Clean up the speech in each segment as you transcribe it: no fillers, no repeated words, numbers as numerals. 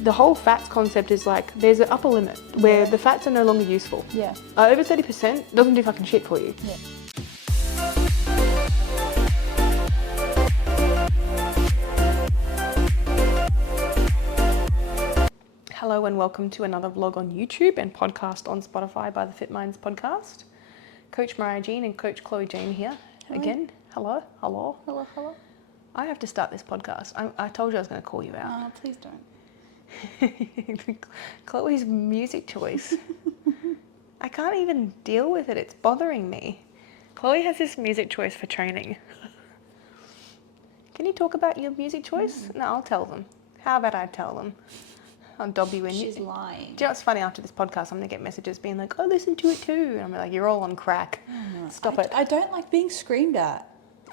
the whole fats concept is like there's an upper limit where the fats are no longer useful. Yeah. Over 30% doesn't do fucking shit for you. Yeah. Hello and welcome to another vlog on YouTube and podcast on Spotify by the Fit Minds podcast. Coach Mariah Jean and Coach Chloe Jane here again. Hello. Hello. I have to start this podcast. I told you I was going to call you out. Oh, please don't. Chloe's music choice. I can't even deal with it. It's bothering me. Chloe has this music choice for training. Can you talk about your music choice? No, I'll tell them. How about I tell them? I'll dob you in. She's lying. Do you know what's funny? After this podcast, I'm going to get messages being like, oh, listen to it too. And I'm like, you're all on crack. Oh, no. Stop it. I don't like being screamed at.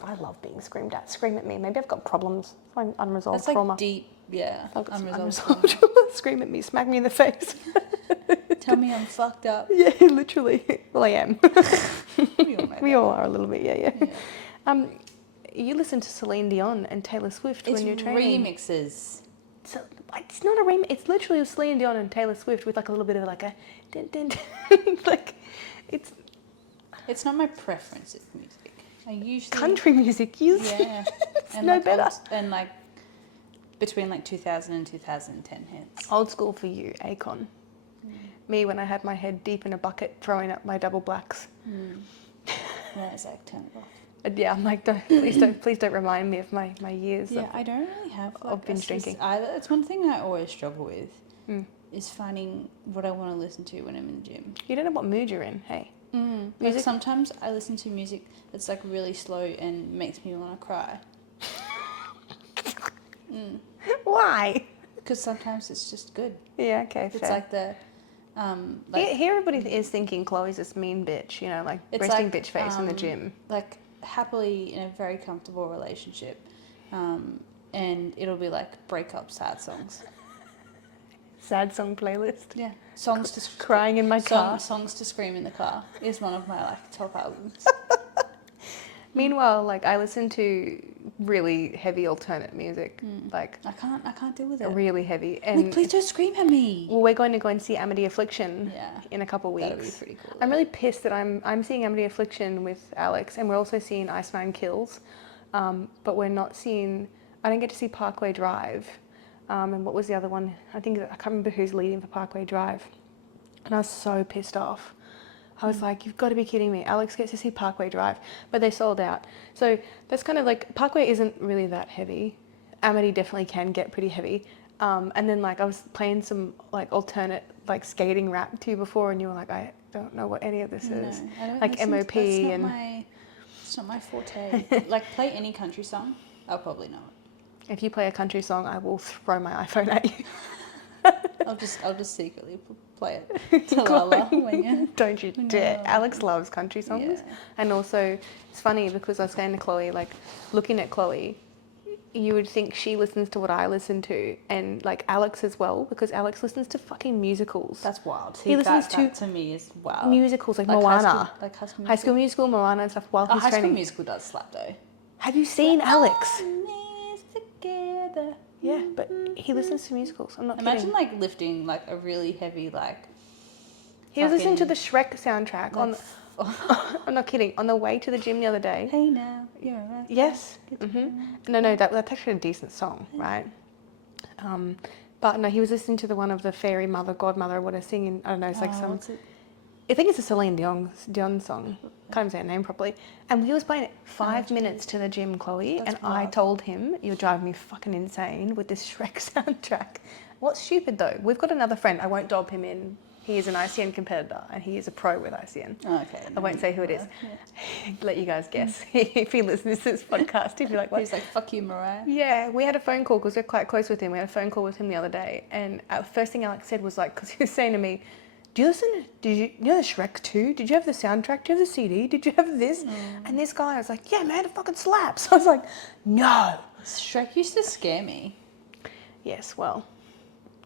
I love being screamed at. Scream at me. Maybe I've got problems. It's unresolved That's like trauma. deep, yeah. I've got some Unresolved trauma. Scream at me. Smack me in the face. Tell me I'm fucked up. Yeah, literally. Well, I am. We all are. are a little bit, yeah. You listen to Celine Dion and Taylor Swift when you're training. Remixes. So it's not a remix. It's literally Celine Dion and Taylor Swift with like a little bit of like a dun, dun, dun. Like It's not my preference of music. I usually country music. Yeah. It's no like better. And like between like 2000 and 2010 hits. Old school for you, Akon. Me when I had my head deep in a bucket throwing up my double blacks. Yeah, it's like turn it off. Yeah, I'm like, please don't remind me of my years. Yeah, I don't really have like of binge drinking either. It's one thing I always struggle with is finding what I want to listen to when I'm in the gym. You don't know what mood you're in, hey? Like sometimes I listen to music that's like really slow and makes me want to cry. Why? Because sometimes it's just good. Yeah, okay, It's fair. like the Here everybody is thinking Chloe's this mean bitch, you know, like it's resting like, bitch face in the gym. Like happily in a very comfortable relationship, and it'll be like breakup sad songs. Sad song playlist. Yeah, songs to Crying in my car. Songs to scream in the car is one of my like top albums. Meanwhile, like I listen to really heavy alternate music, like I can't deal with it. really heavy. And Like, please don't scream at me. well, we're going to go and see Amity Affliction in a couple of weeks. That'll be pretty cool. I'm really pissed that I'm seeing Amity Affliction with Alex, and we're also seeing Ice Nine Kills, but we're not seeing. I didn't get to see Parkway Drive, and what was the other one? I can't remember who's leading for Parkway Drive, and I was so pissed off. I was like, you've got to be kidding me. Alex gets to see Parkway Drive, but they sold out. So that's kind of like, Parkway isn't really that heavy. Amity definitely can get pretty heavy. And then like I was playing some like alternate like skating rap to you before, and you were like, I don't know what any of this is. I don't like listen MOP to, and... It's not my forte. Like play any country song, I'll probably know it. If you play a country song, I will throw my iPhone at you. I'll just secretly play it to Lala when you... Don't you dare. Alex loves country songs. Yeah. And also, it's funny because I was saying to Chloe, like, looking at Chloe, you would think she listens to what I listen to, and like Alex as well, because Alex listens to fucking musicals. That's wild. See, he listens that to me is wild. Musicals like Moana. High School Musical, Moana and stuff while he's High School training. Musical does slap though. Have you seen Alex? Together. Yeah, but he listens to musicals. I'm not Imagine kidding. like lifting like a really heavy like... He was listening to the Shrek soundtrack like, I'm not kidding. On the way to the gym the other day. Hey now, you're a... Yes. No, that's actually a decent song, right? But no, he was listening to the one of the fairy mother, godmother, what I singing. I don't know. It's like some. What's it? I think it's a Celine Dion song. Can't even say her name properly. And he was playing it 5 minutes to the gym, Chloe. That's and I wild. told him, "You're driving me fucking insane with this Shrek soundtrack." What's stupid though? We've got another friend. I won't dob him in. He is an ICN competitor, and he is a pro with ICN. Oh, okay. I won't say who it is. Yeah. Let you guys guess. If he listens to this podcast, he'd be like, what? He's like, fuck you, Mariah. Yeah, we had a phone call because we're quite close with him. We had a phone call with him the other day, and first thing Alex said was like, because he was saying to me, do you listen, you know the Shrek 2? Did you have the soundtrack? Do you have the CD? Did you have this? And this guy, I was like, yeah, man, it fucking slaps. I was like, no. Shrek used to scare me. Yes, well,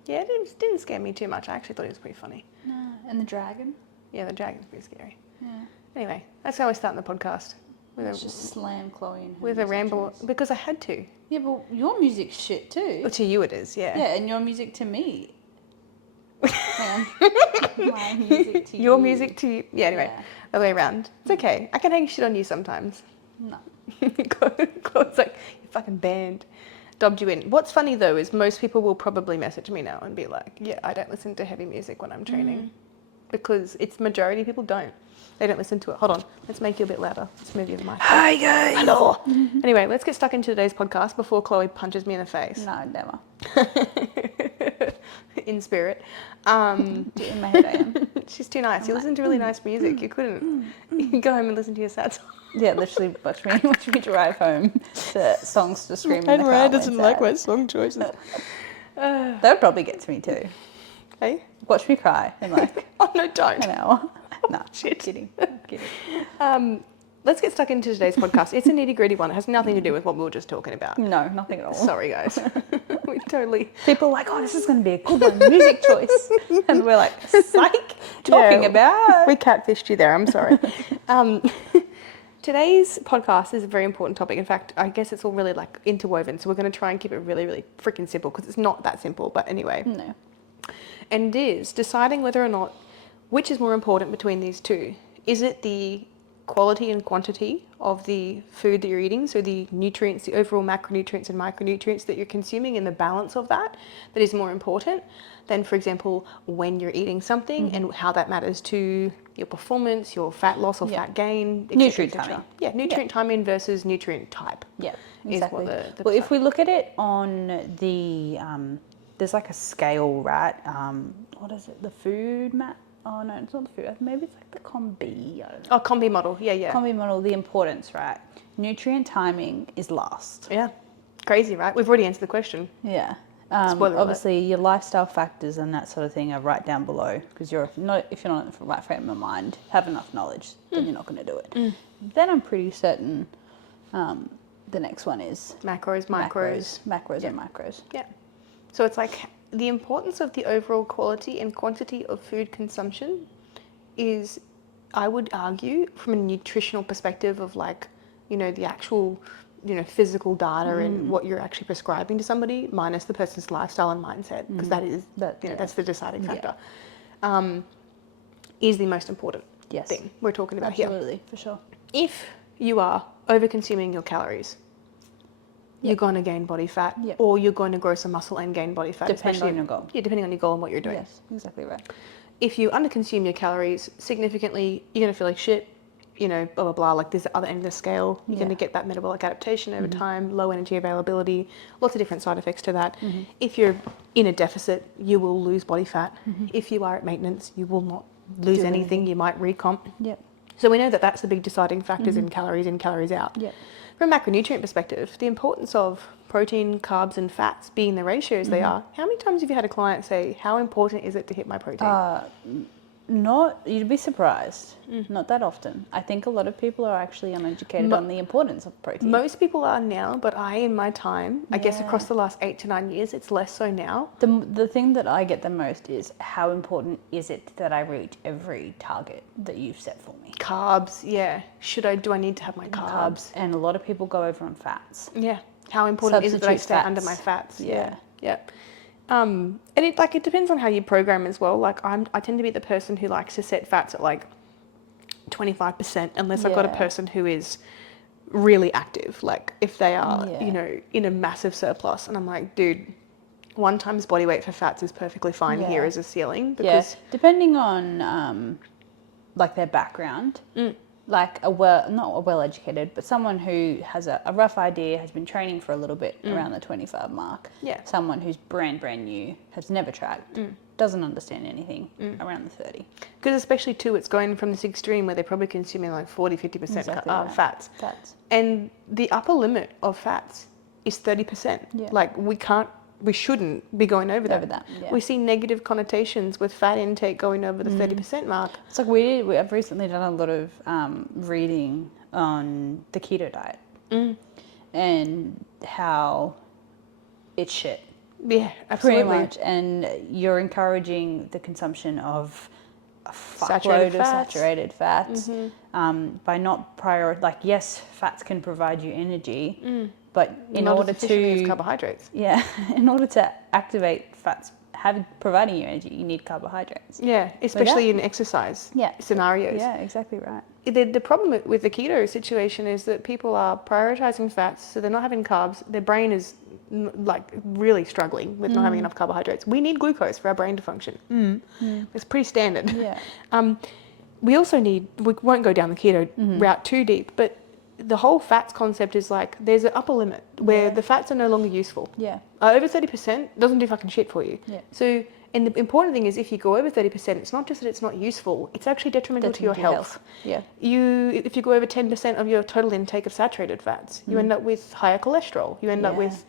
yeah, it didn't scare me too much. I actually thought it was pretty funny. No. And the dragon? Yeah, the dragon's pretty scary. Yeah. Anyway, that's how we're starting the podcast. Let's just slam Chloe in her with a music ramble choice. because I had to. Yeah, but your music's shit too. Well, to you it is, yeah. Yeah, and your music to me. Hang on. My music to Your you. music to you. Yeah, anyway, Yeah. the way around. It's okay. I can hang shit on you sometimes. No. Chloe's like, you fucking banned. Dobbed you in. What's funny though is most people will probably message me now and be like, yeah, I don't listen to heavy music when I'm training. Because it's majority of people don't. They don't listen to it. Hold on. Let's make you a bit louder. Let's move you the mic. Hi guys. Hello. Anyway, let's get stuck into today's podcast before Chloe punches me in the face. No, never. In spirit. In my head I am. She's too nice. You listen to really nice music. You couldn't. You can go home and listen to your sad songs. Yeah, literally watch me drive home to songs to scream in the car. Ryan doesn't like my song choices. That would probably get to me too. Hey? Watch me cry in like Oh, no, don't. an hour. Nah, Shit. kidding. Kidding. Let's get stuck into today's podcast. It's a nitty-gritty one. It has nothing to do with what we were just talking about. No, nothing at all. Sorry, guys. We totally... People are like, oh, this is going to be a good one, music choice. And we're like, psych, talking about. We catfished you there. I'm sorry. Today's podcast is a very important topic. In fact, I guess it's all really like interwoven. So we're going to try and keep it really, really freaking simple because it's not that simple. But anyway. No. And it is deciding whether or not, which is more important between these two. Is it the quality and quantity of the food that you're eating, so the nutrients, the overall macronutrients and micronutrients that you're consuming and the balance of that is more important than, for example, when you're eating something and how that matters to your performance, your fat loss or fat gain, et Nutrient cetera, et cetera. timing. Yeah, nutrient timing versus nutrient type. Yeah, is exactly. what the Well, if we look at it on the, there's like a scale, right? What is it? The food map? Oh no, it's not the food. Maybe it's like the combi. I don't know. Oh, combi model. Yeah, yeah. Combi model, the importance, right? Nutrient timing is last. Yeah. Crazy, right? We've already answered the question. Yeah. Spoiler alert. Obviously, your lifestyle factors and that sort of thing are right down below because if you're not in the right frame of mind, have enough knowledge, then you're not going to do it. Then I'm pretty certain the next one is Macros, micros. macros and micros. Yeah. So it's like the importance of the overall quality and quantity of food consumption is, I would argue, from a nutritional perspective of like, you know, the actual, you know, physical data and what you're actually prescribing to somebody minus the person's lifestyle and mindset, because that is, that's the deciding factor, is the most important thing we're talking about here. Absolutely, for sure. If you are over consuming your calories, you're going to gain body fat or you're going to grow some muscle and gain body fat. Depending on your goal. Yeah, depending on your goal and what you're doing. Yes, exactly right. If you underconsume your calories significantly, you're going to feel like shit, you know, blah, blah, blah. Like there's the other end of the scale. You're going to get that metabolic adaptation over time, low energy availability, lots of different side effects to that. If you're in a deficit, you will lose body fat. If you are at maintenance, you will not lose anything. You might recomp. Yep. So we know that that's the big deciding factors in calories in, calories out. Yep. From a macronutrient perspective, the importance of protein, carbs and fats being the ratios they are. How many times have you had a client say, how important is it to hit my protein? You'd be surprised. Not that often. I think a lot of people are actually uneducated on the importance of protein. Most people are now, but in my time, I guess across the last 8 to 9 years, it's less so now. The thing that I get the most is how important is it that I reach every target that you've set for me? Carbs, yeah. Do I need to have my carbs? And a lot of people go over on fats. Yeah. How important is it that I Substitute stay fats. under my fats? Yeah. Yeah. And it depends on how you program as well. Like I tend to be the person who likes to set fats at like 25% unless I've got a person who is really active. Like if they are, you know, in a massive surplus and I'm like, dude, 1 times body weight for fats is perfectly fine here as a ceiling. Because depending on like their background. Like not a well-educated, but someone who has a rough idea, has been training for a little bit around the 25 mark. Yeah. Someone who's brand new, has never tracked, doesn't understand anything around the 30. Because especially too, it's going from this extreme where they're probably consuming like 40-50% fats. And the upper limit of fats is 30%. Yeah. Like we shouldn't be going over that. We see negative connotations with fat intake going over the 30% mark. It's like I've recently done a lot of reading on the keto diet and how it's shit. Yeah, absolutely. Pretty much. And you're encouraging the consumption of a fuckload of saturated fats. By not yes, fats can provide you energy, but in not order as efficiently as to carbohydrates. Yeah, in order to activate fats providing you energy, you need carbohydrates. Yeah, especially in exercise scenarios. Yeah, exactly right. The problem with the keto situation is that people are prioritizing fats, so they're not having carbs. Their brain is really struggling with not having enough carbohydrates. We need glucose for our brain to function. It's pretty standard. Yeah. We also we won't go down the keto route too deep, but the whole fats concept is there's an upper limit where the fats are no longer useful. Yeah. Over 30% doesn't do fucking shit for you. Yeah. So, and the important thing is if you go over 30%, it's not just that it's not useful, it's actually detrimental to your health. Yeah. If you go over 10% of your total intake of saturated fats, you end up with higher cholesterol. You end up with,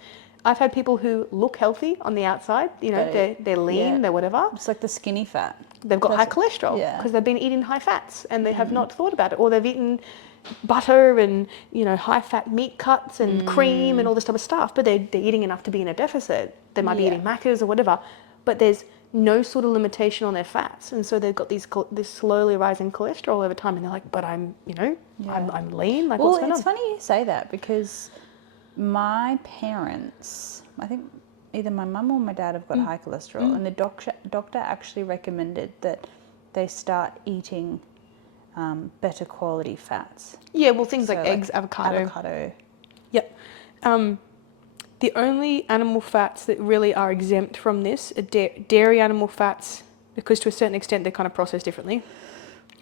I've had people who look healthy on the outside, they're lean, they're whatever. It's like the skinny fat. They've got high cholesterol because they've been eating high fats and they have not thought about it, or they've eaten butter and high fat meat cuts and cream and all this type of stuff, but they're eating enough to be in a deficit. They might be eating macas or whatever, but there's no sort of limitation on their fats, and so they've got this slowly rising cholesterol over time, and they're like, but I'm I'm lean. What's going on? It's funny you say that because my parents, I think either my mum or my dad have got high cholesterol, and the doctor actually recommended that they start eating better quality fats. Yeah, well, things like eggs, avocado. Yep. The only animal fats that really are exempt from this are dairy animal fats, because to a certain extent they're kind of processed differently.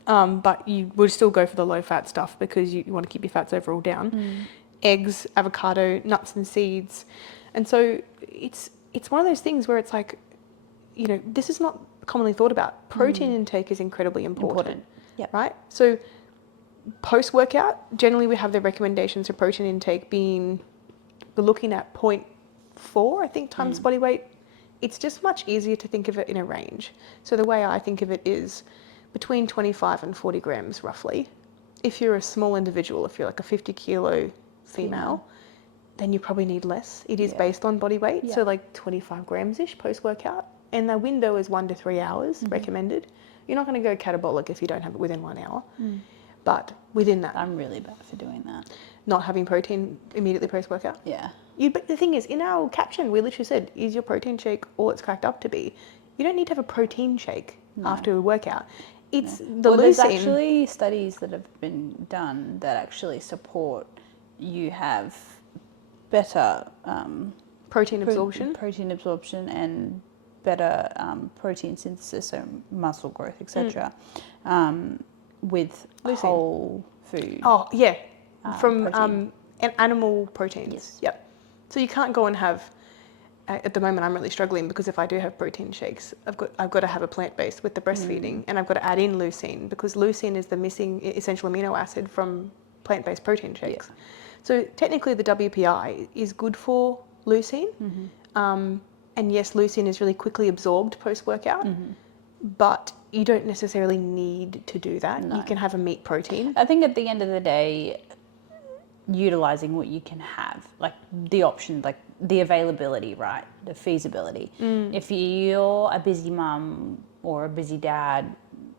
But you would still go for the low fat stuff because you want to keep your fats overall down. Eggs, avocado, nuts and seeds. And so it's one of those things where it's this is not commonly thought about. Protein intake is incredibly important. Yep. Right? So post-workout, generally we have the recommendations for protein intake being, we're looking at 0.4, I think, times body weight. It's just much easier to think of it in a range. So the way I think of it is between 25 and 40 grams, roughly. If you're a small individual, if you're like a 50 kilo female, then you probably need less. It is based on body weight, so 25 grams-ish post-workout. And the window is 1 to 3 hours recommended. You're not going to go catabolic if you don't have it within 1 hour. But within that... I'm really bad for doing that. Not having protein immediately post-workout? Yeah. But the thing is, in our caption, we literally said, is your protein shake all it's cracked up to be? You don't need to have a protein shake after a workout. It's the leucine... There's actually studies that have been done that actually support you have better... protein absorption? Protein absorption and better protein synthesis, so muscle growth, etc. With leucine. Whole food. Oh, yeah. From protein. Animal proteins. Yes. Yep. So you can't go and have, at the moment I'm really struggling because if I do have protein shakes, I've got to have a plant-based with the breastfeeding, and I've got to add in leucine because leucine is the missing essential amino acid from plant-based protein shakes. Yeah. So technically the WPI is good for leucine. And yes, leucine is really quickly absorbed post-workout, but you don't necessarily need to do that. No. You can have a meat protein. I think at the end of the day, utilizing what you can have, like the option, like the availability, right? The feasibility. If you're a busy mum or a busy dad,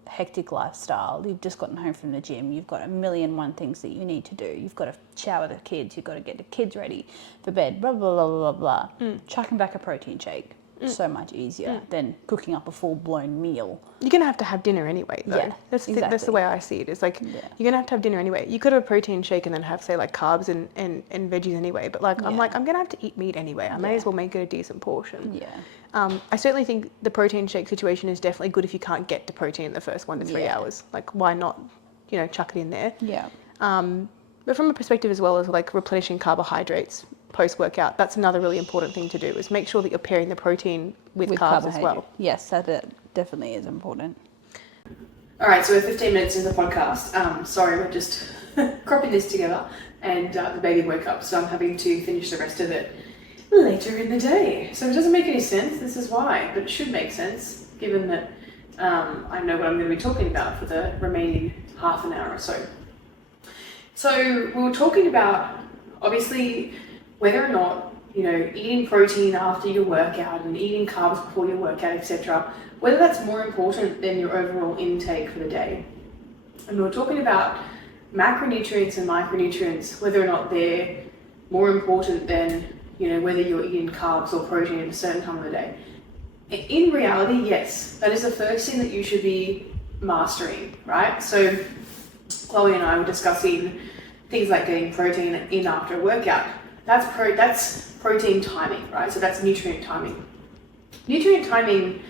hectic lifestyle, you've just gotten home from the gym, you've got 1,000,001 things that you need to do, you've got to shower the kids, you've got to get the kids ready for bed, blah, blah, blah, blah, blah. Chucking back a protein shake, so much easier than cooking up a full-blown meal. You're going to have dinner anyway, though. Yeah, that's the way I see it. It's like, you're going to have dinner anyway. You could have a protein shake and then have, say, like carbs and veggies anyway, but I'm going to have to eat meat anyway. I may as well make it a decent portion. Yeah. I certainly think the protein shake situation is definitely good if you can't get to protein in the first 1 to 3 hours. Like, why not, chuck it in there? Yeah. But from a perspective as well as like replenishing carbohydrates post-workout, that's another really important thing to do, is make sure that you're pairing the protein with carbs as well. Yes, that definitely is important. All right, so we're 15 minutes into the podcast. Sorry, we're just cropping this together, and the baby woke up, so I'm having to finish the rest of it later in the day. So it doesn't make any sense, this is why, but it should make sense, given that I know what I'm going to be talking about for the remaining half an hour or so. So we were talking about, obviously, whether or not eating protein after your workout and eating carbs before your workout, etc., whether that's more important than your overall intake for the day. And we're talking about macronutrients and micronutrients, whether or not they're more important than, whether you're eating carbs or protein at a certain time of the day. In reality, yes, that is the first thing that you should be mastering, right? So Chloe and I were discussing things like getting protein in after a workout. That's protein timing, right? So that's nutrient timing. Nutrient timing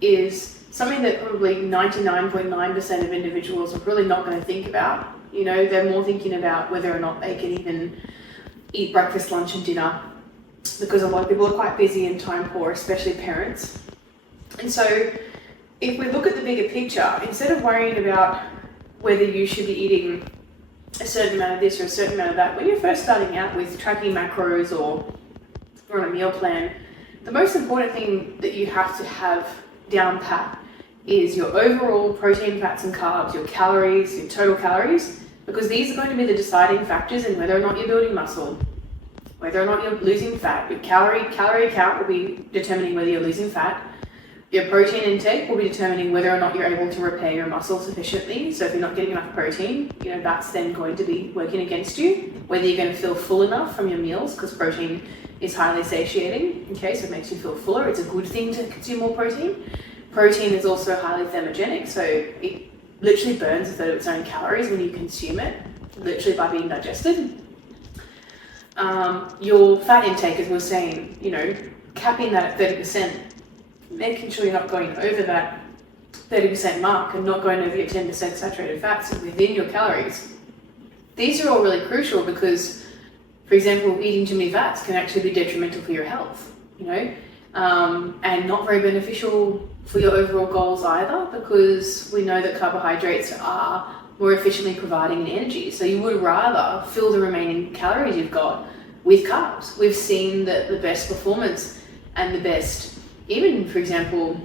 is something that probably 99.9% of individuals are really not going to think about. They're more thinking about whether or not they can even eat breakfast, lunch and dinner, because a lot of people are quite busy and time poor, especially parents. And so if we look at the bigger picture, instead of worrying about whether you should be eating a certain amount of this or a certain amount of that, when you're first starting out with tracking macros or on a meal plan, the most important thing that you have to have down pat is your overall protein, fats and carbs, your calories, your total calories, because these are going to be the deciding factors in whether or not you're building muscle, whether or not you're losing fat. Your calorie count will be determining whether you're losing fat. Your protein intake will be determining whether or not you're able to repair your muscle sufficiently. So if you're not getting enough protein, that's then going to be working against you. Whether you're going to feel full enough from your meals, because protein is highly satiating, okay, so it makes you feel fuller. It's a good thing to consume more protein. Protein is also highly thermogenic, so it literally burns a third of its own calories when you consume it, literally by being digested. Your fat intake, as we're saying, capping that at 30%, making sure you're not going over that 30% mark and not going over your 10% saturated fats within your calories. These are all really crucial because, for example, eating too many fats can actually be detrimental for your health, and not very beneficial for your overall goals either, because we know that carbohydrates are more efficiently providing energy. So you would rather fill the remaining calories you've got with carbs. We've seen that the best performance and the best, even for example,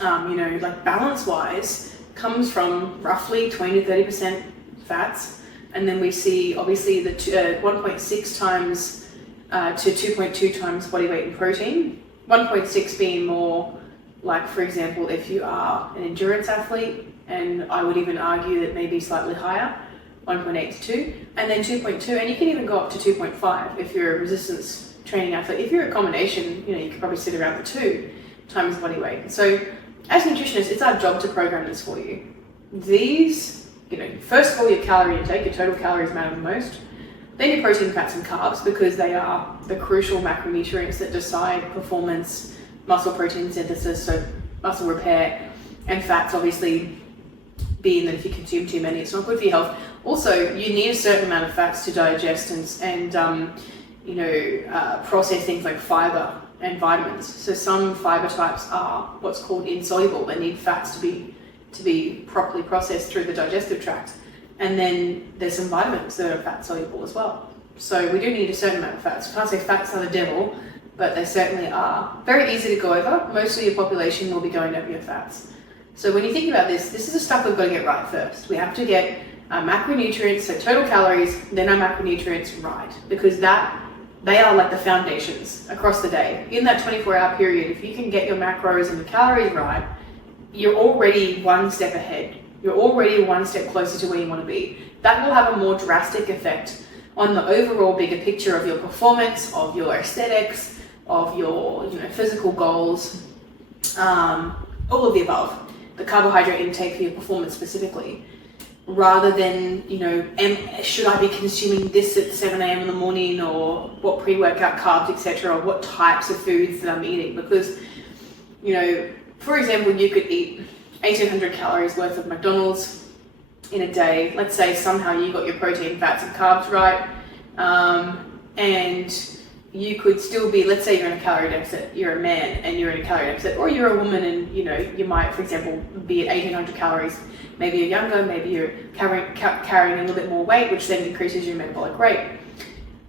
like balance-wise, comes from roughly 20 to 30% fats, and then we see obviously the 1.6 times to 2.2 times body weight in protein. 1.6 being more like, for example, if you are an endurance athlete, and I would even argue that maybe slightly higher, 1.8 to 2, and then 2.2, and you can even go up to 2.5 if you're a resistance training athlete. If you're a combination, you could probably sit around the 2 times body weight. So as nutritionists, it's our job to program this for you. These, first of all, your calorie intake, your total calories matter the most. Then your protein, fats and carbs, because they are the crucial macronutrients that decide performance, muscle protein synthesis, so muscle repair, and fats obviously being that if you consume too many, it's not good for your health. Also, you need a certain amount of fats to digest and process things like fiber and vitamins. So some fiber types are what's called insoluble. They need fats to be properly processed through the digestive tract. And then there's some vitamins that are fat soluble as well. So we do need a certain amount of fats. I can't say fats are the devil, but they certainly are very easy to go over. Most of your population will be going over your fats. So when you think about this is the stuff we've got to get right first. We have to get our macronutrients, so total calories, then our macronutrients right, because they are like the foundations across the day. In that 24-hour period, if you can get your macros and your calories right, you're already one step ahead. You're already one step closer to where you want to be. That will have a more drastic effect on the overall bigger picture of your performance, of your aesthetics, of your physical goals, all of the above. The carbohydrate intake for your performance specifically, rather than, should I be consuming this at 7 a.m. in the morning, or what pre-workout carbs, etc., or what types of foods that I'm eating. Because, for example, you could eat 1,800 calories worth of McDonald's in a day. Let's say somehow you got your protein, fats and carbs right, and you could still be, let's say you're in a calorie deficit, you're a man and you're in a calorie deficit, or you're a woman and you might, for example, be at 1,800 calories. Maybe you're younger, maybe you're carrying a little bit more weight, which then increases your metabolic rate.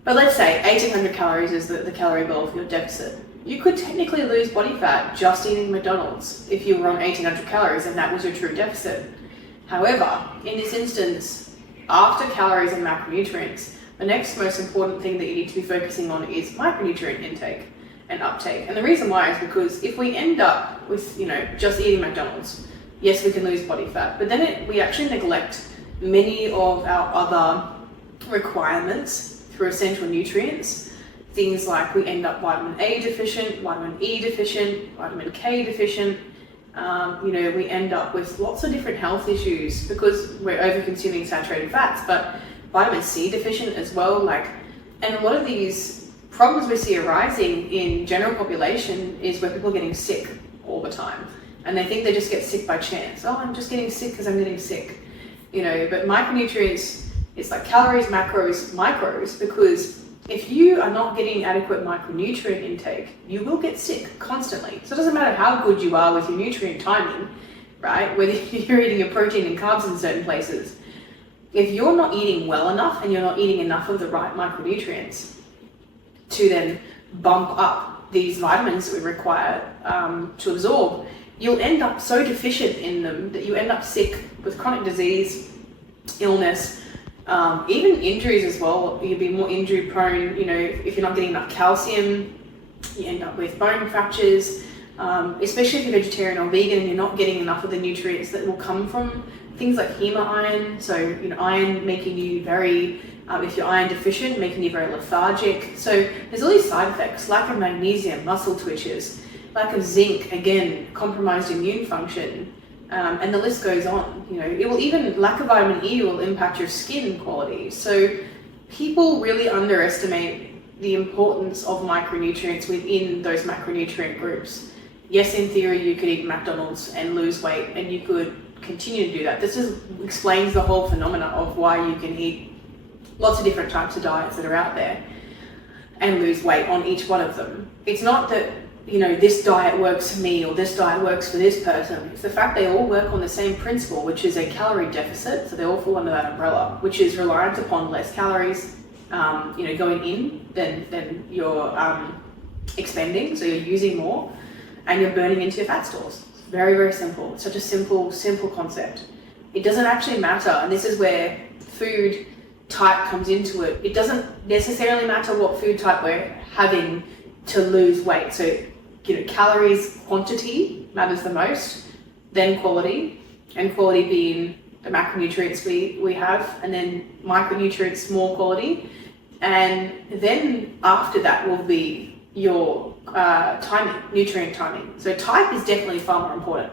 But let's say 1,800 calories is the calorie goal for your deficit. You could technically lose body fat just eating McDonald's if you were on 1,800 calories and that was your true deficit. However, in this instance, after calories and macronutrients, the next most important thing that you need to be focusing on is micronutrient intake and uptake. And the reason why is because if we end up with, just eating McDonald's, yes, we can lose body fat, but then we actually neglect many of our other requirements through essential nutrients. Things like we end up vitamin A deficient, vitamin E deficient, vitamin K deficient. We end up with lots of different health issues because we're over consuming saturated fats, but vitamin C deficient as well. And a lot of these problems we see arising in general population is where people are getting sick all the time. And they think they just get sick by chance. Oh, I'm just getting sick because I'm getting sick. But micronutrients, it's like calories, macros, micros, because if you are not getting adequate micronutrient intake, you will get sick constantly. So it doesn't matter how good you are with your nutrient timing, right? Whether you're eating your protein and carbs in certain places. If you're not eating well enough and you're not eating enough of the right micronutrients to then bump up these vitamins that we require to absorb, you'll end up so deficient in them that you end up sick with chronic disease, illness, even injuries as well. You'll be more injury prone, if you're not getting enough calcium, you end up with bone fractures, especially if you're vegetarian or vegan and you're not getting enough of the nutrients that will come from things like hema iron. So, iron making you very, if you're iron deficient, making you very lethargic. So there's all these side effects, lack of magnesium, muscle twitches, lack of zinc, again, compromised immune function. And the list goes on. It will even, lack of vitamin E will impact your skin quality. So people really underestimate the importance of micronutrients within those macronutrient groups. Yes, in theory, you could eat McDonald's and lose weight, and you could continue to do that. This explains the whole phenomena of why you can eat lots of different types of diets that are out there and lose weight on each one of them. It's not that this diet works for me or this diet works for this person. It's the fact they all work on the same principle, which is a calorie deficit. So they all fall under that umbrella, which is reliant upon less calories, going in than you're expending. So you're using more and you're burning into your fat stores. It's very, very simple. It's such a simple concept. It doesn't actually matter. And this is where food type comes into it. It doesn't necessarily matter what food type we're having to lose weight. So calories quantity matters the most, then quality, and quality being the macronutrients we have, and then micronutrients more quality, and then after that will be your timing, nutrient timing. So type is definitely far more important,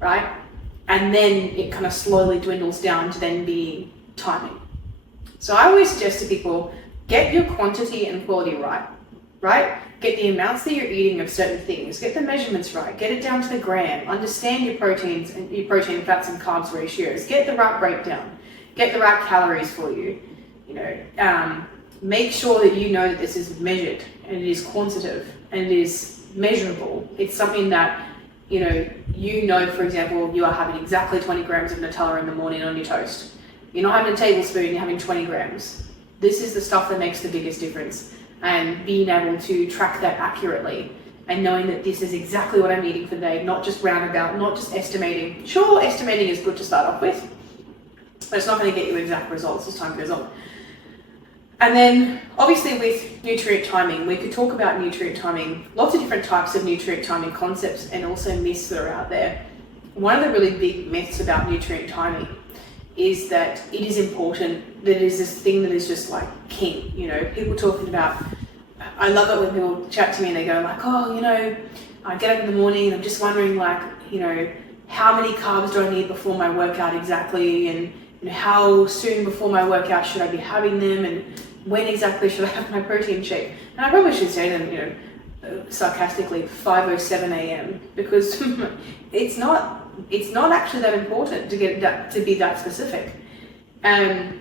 right? And then it kind of slowly dwindles down to then being timing. So I always suggest to people, get your quantity and quality right? Get the amounts that you're eating of certain things, get the measurements right, get it down to the gram, understand your proteins and your protein, fats and carbs ratios, get the right breakdown, get the right calories for you, make sure that you know that this is measured and it is quantitative and it is measurable. It's something that, for example, you are having exactly 20 grams of Nutella in the morning on your toast. You're not having a tablespoon, you're having 20 grams. This is the stuff that makes the biggest difference. And being able to track that accurately and knowing that this is exactly what I'm eating for the day, not just roundabout, not just estimating. Sure, estimating is good to start off with, but it's not going to get you exact results as time goes on. And then obviously with nutrient timing, we could talk about nutrient timing, lots of different types of nutrient timing concepts and also myths that are out there. One of the really big myths about nutrient timing is that it is important, that it is this thing that is just like king. People talking about, I love it when people chat to me and they go like, oh, I get up in the morning and I'm just wondering like, how many carbs do I need before my workout exactly, and how soon before my workout should I be having them, and when exactly should I have my protein shake? And I probably should say to them, sarcastically, 5:07 a.m. because it's not actually that important to get that to be that specific. And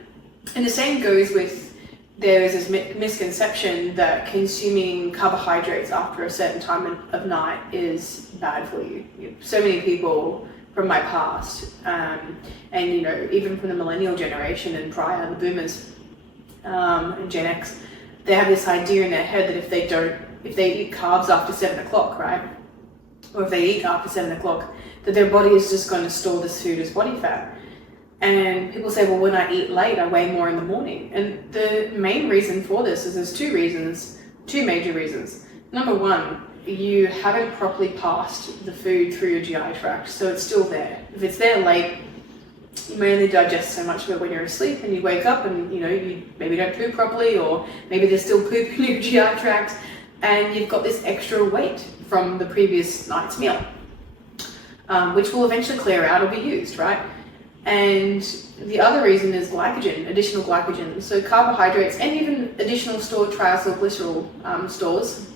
the same goes with, there is this misconception that consuming carbohydrates after a certain time of night is bad for you. So many people from my past, and even from the millennial generation and prior, the boomers and Gen X, they have this idea in their head that if they eat carbs after 7 o'clock, right, or if they eat after 7 o'clock, that their body is just going to store this food as body fat. And people say, well, when I eat late, I weigh more in the morning. And the main reason for this is there's two major reasons. Number one, you haven't properly passed the food through your GI tract, so it's still there. If it's there late, you may only digest so much of it when you're asleep, and you wake up and you maybe don't poop properly, or maybe there's still poop in your GI tract, and you've got this extra weight from the previous night's meal, which will eventually clear out or be used, right? And the other reason is glycogen, additional glycogen. So carbohydrates and even additional stored triacylglycerol stores,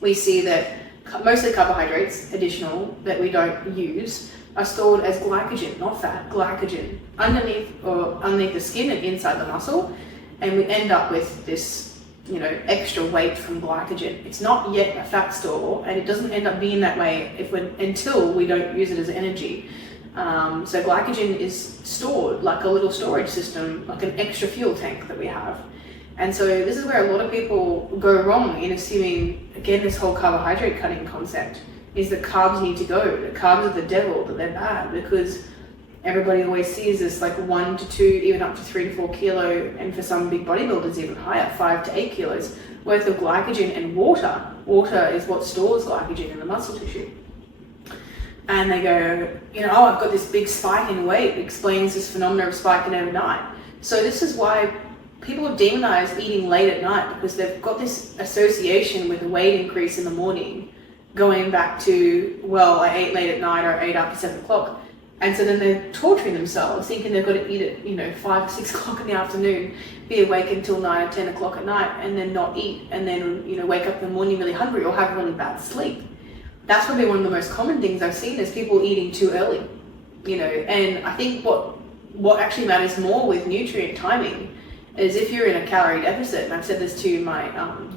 we see that mostly carbohydrates, additional, that we don't use, are stored as glycogen, not fat, glycogen, underneath the skin and inside the muscle, and we end up with this extra weight from glycogen. It's not yet a fat store, and it doesn't end up being that way until we don't use it as energy. So glycogen is stored like a little storage system, like an extra fuel tank that we have. And so this is where a lot of people go wrong in assuming, again, this whole carbohydrate cutting concept is that carbs need to go. The carbs are the devil, that they're bad, because everybody always sees this like 1 to 2, even up to 3 to 4 kilo, and for some big bodybuilders even higher, 5 to 8 kilos worth of glycogen and water. Water is what stores glycogen in the muscle tissue. And they go, oh, I've got this big spike in weight, explains this phenomenon of spiking overnight. So this is why people have demonized eating late at night, because they've got this association with a weight increase in the morning, going back to, well, I ate late at night, or I ate after 7 o'clock. And so then they're torturing themselves, thinking they've got to eat at 5 or 6 o'clock in the afternoon, be awake until 9 or 10 o'clock at night, and then not eat, and then wake up in the morning really hungry or have really bad sleep. That's probably one of the most common things I've seen is people eating too early, and I think what actually matters more with nutrient timing is if you're in a calorie deficit, and I've said this to my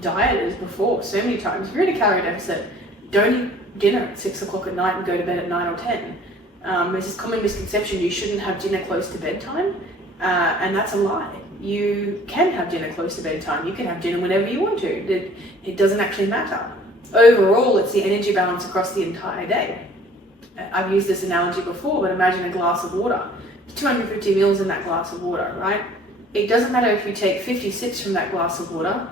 dieters before so many times, if you're in a calorie deficit, don't eat dinner at 6 o'clock at night and go to bed at 9 or 10. There's this common misconception you shouldn't have dinner close to bedtime, and that's a lie. You can have dinner close to bedtime. You can have dinner whenever you want to. It doesn't actually matter. Overall, it's the energy balance across the entire day. I've used this analogy before, but imagine a glass of water. 250 mils in that glass of water, right? It doesn't matter if you take 56 from that glass of water,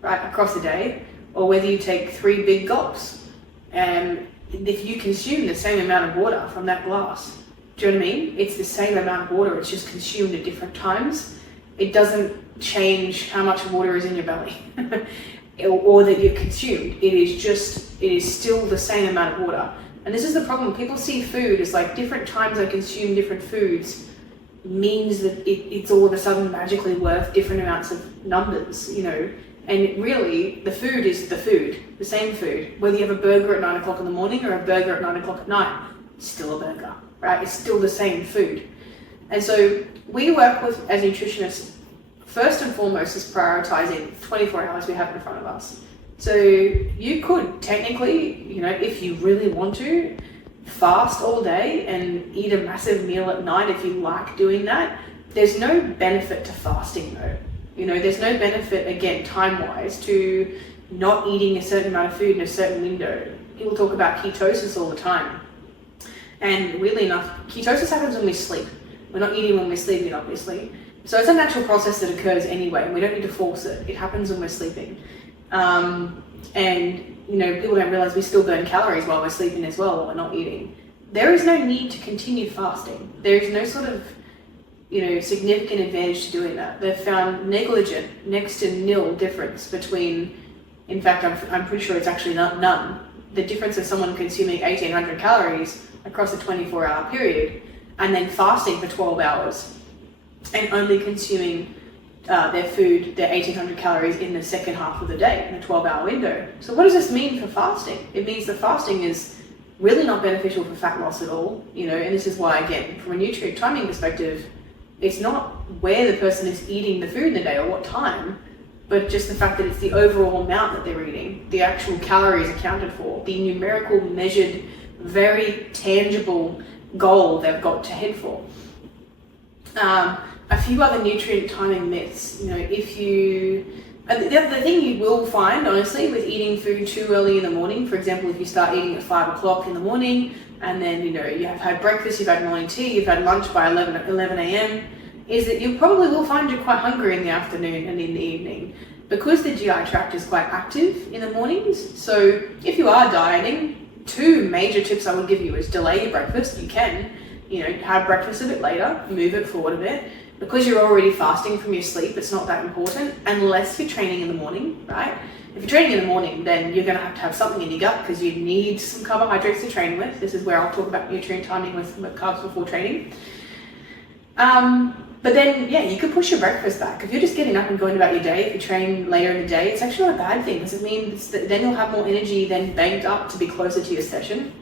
right, across the day, or whether you take 3 big gulps. And if you consume the same amount of water from that glass, do you know what I mean? It's the same amount of water, it's just consumed at different times. It doesn't change how much water is in your belly or that you've consumed. It is still the same amount of water. And this is the problem. People see food as like different times I consume different foods means that it's all of a sudden magically worth different amounts of numbers, and really the food is the food, the same food. Whether you have a burger at 9 o'clock in the morning or a burger at 9 o'clock at night, it's still a burger, right? It's still the same food. And so we work with, as nutritionists, first and foremost is prioritizing 24 hours we have in front of us. So you could technically, if you really want to, fast all day and eat a massive meal at night if you like doing that. There's no benefit to fasting though. There's no benefit, again, time-wise, to not eating a certain amount of food in a certain window. People talk about ketosis all the time. And weirdly enough, ketosis happens when we sleep. We're not eating when we're sleeping, obviously. So it's a natural process that occurs anyway, and we don't need to force it. It happens when we're sleeping. And people don't realize we still burn calories while we're sleeping as well, while we're not eating. There is no need to continue fasting. There is no sort of, significant advantage to doing that. They've found negligent, next to nil difference between, in fact, I'm pretty sure it's actually none. The difference of someone consuming 1,800 calories across a 24-hour period and then fasting for 12 hours and only consuming their food, their 1,800 calories in the second half of the day, in a 12-hour window. So what does this mean for fasting? It means that fasting is really not beneficial for fat loss at all, and this is why, again, from a nutrient timing perspective, it's not where the person is eating the food in the day or what time, but just the fact that it's the overall amount that they're eating, the actual calories accounted for, the numerical, measured, very tangible goal they've got to head for. A few other nutrient timing myths. The thing you will find, honestly, with eating food too early in the morning, for example, if you start eating at 5 o'clock in the morning, and then, you know, you have had breakfast, you've had morning tea, you've had lunch by 11 a.m., is that you probably will find you quite hungry in the afternoon and in the evening, because the GI tract is quite active in the mornings. So if you are dieting, 2 major tips I would give you is delay your breakfast. You can, you know, have breakfast a bit later, move it forward a bit. Because you're already fasting from your sleep, it's not that important unless you're training in the morning, right? If you're training in the morning, then you're going to have something in your gut because you need some carbohydrates to train with. This is where I'll talk about nutrient timing with carbs before training. But then, yeah, you could push your breakfast back. If you're just getting up and going about your day, if you train later in the day, it's actually not a bad thing, because it means that then you'll have more energy then banked up to be closer to your session.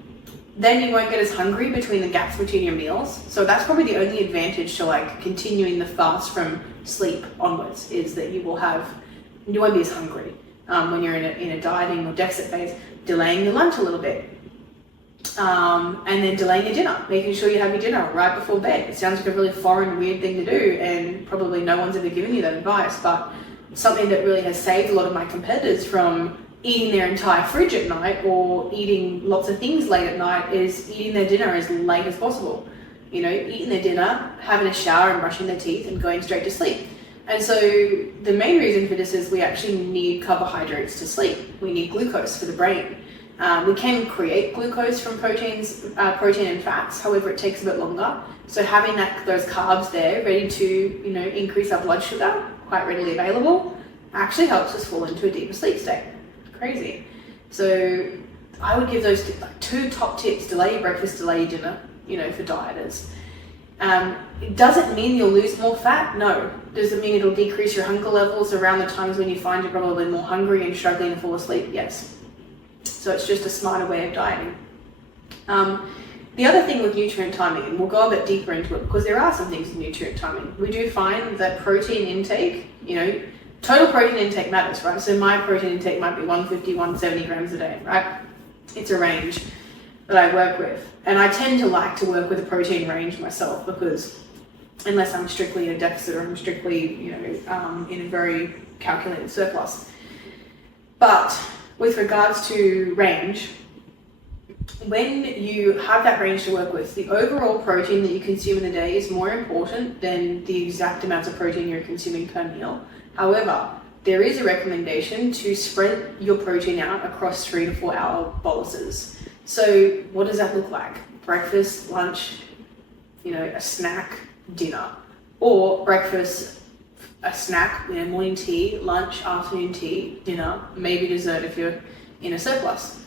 Then you won't get as hungry between the gaps between your meals. So that's probably the only advantage to like continuing the fast from sleep onwards, is that you won't be as hungry when you're in a dieting or deficit phase. Delaying your lunch a little bit, and then delaying your dinner, making sure you have your dinner right before bed. It sounds like a really foreign, weird thing to do, and probably no one's ever given you that advice, but something that really has saved a lot of my competitors from eating their entire fridge at night or eating lots of things late at night is eating their dinner as late as possible. You know, eating their dinner, having a shower and brushing their teeth and going straight to sleep. And so the main reason for this is we actually need carbohydrates to sleep. We need glucose for the brain. We can create glucose from protein and fats, however it takes a bit longer. So having those carbs there ready to, you know, increase our blood sugar, quite readily available, actually helps us fall into a deeper sleep state. Crazy. So I would give those 2 top tips: delay your breakfast, delay your dinner, you know, for dieters. It doesn't mean you'll lose more fat, no. Does it mean it'll decrease your hunger levels around the times when you find you're probably more hungry and struggling to fall asleep? Yes. So it's just a smarter way of dieting. The other thing with nutrient timing, and we'll go a bit deeper into it because there are some things with nutrient timing. We do find that protein intake, you know, total protein intake matters, right? So my protein intake might be 150, 170 grams a day, right? It's a range that I work with. And I tend to like to work with a protein range myself, because unless I'm strictly in a deficit or I'm strictly, you know, in a very calculated surplus. But with regards to range, when you have that range to work with, the overall protein that you consume in a day is more important than the exact amounts of protein you're consuming per meal. However, there is a recommendation to spread your protein out across 3 to 4 hour boluses. So what does that look like? Breakfast, lunch, you know, a snack, dinner. Or breakfast, a snack, you know, morning tea, lunch, afternoon tea, dinner, maybe dessert if you're in a surplus.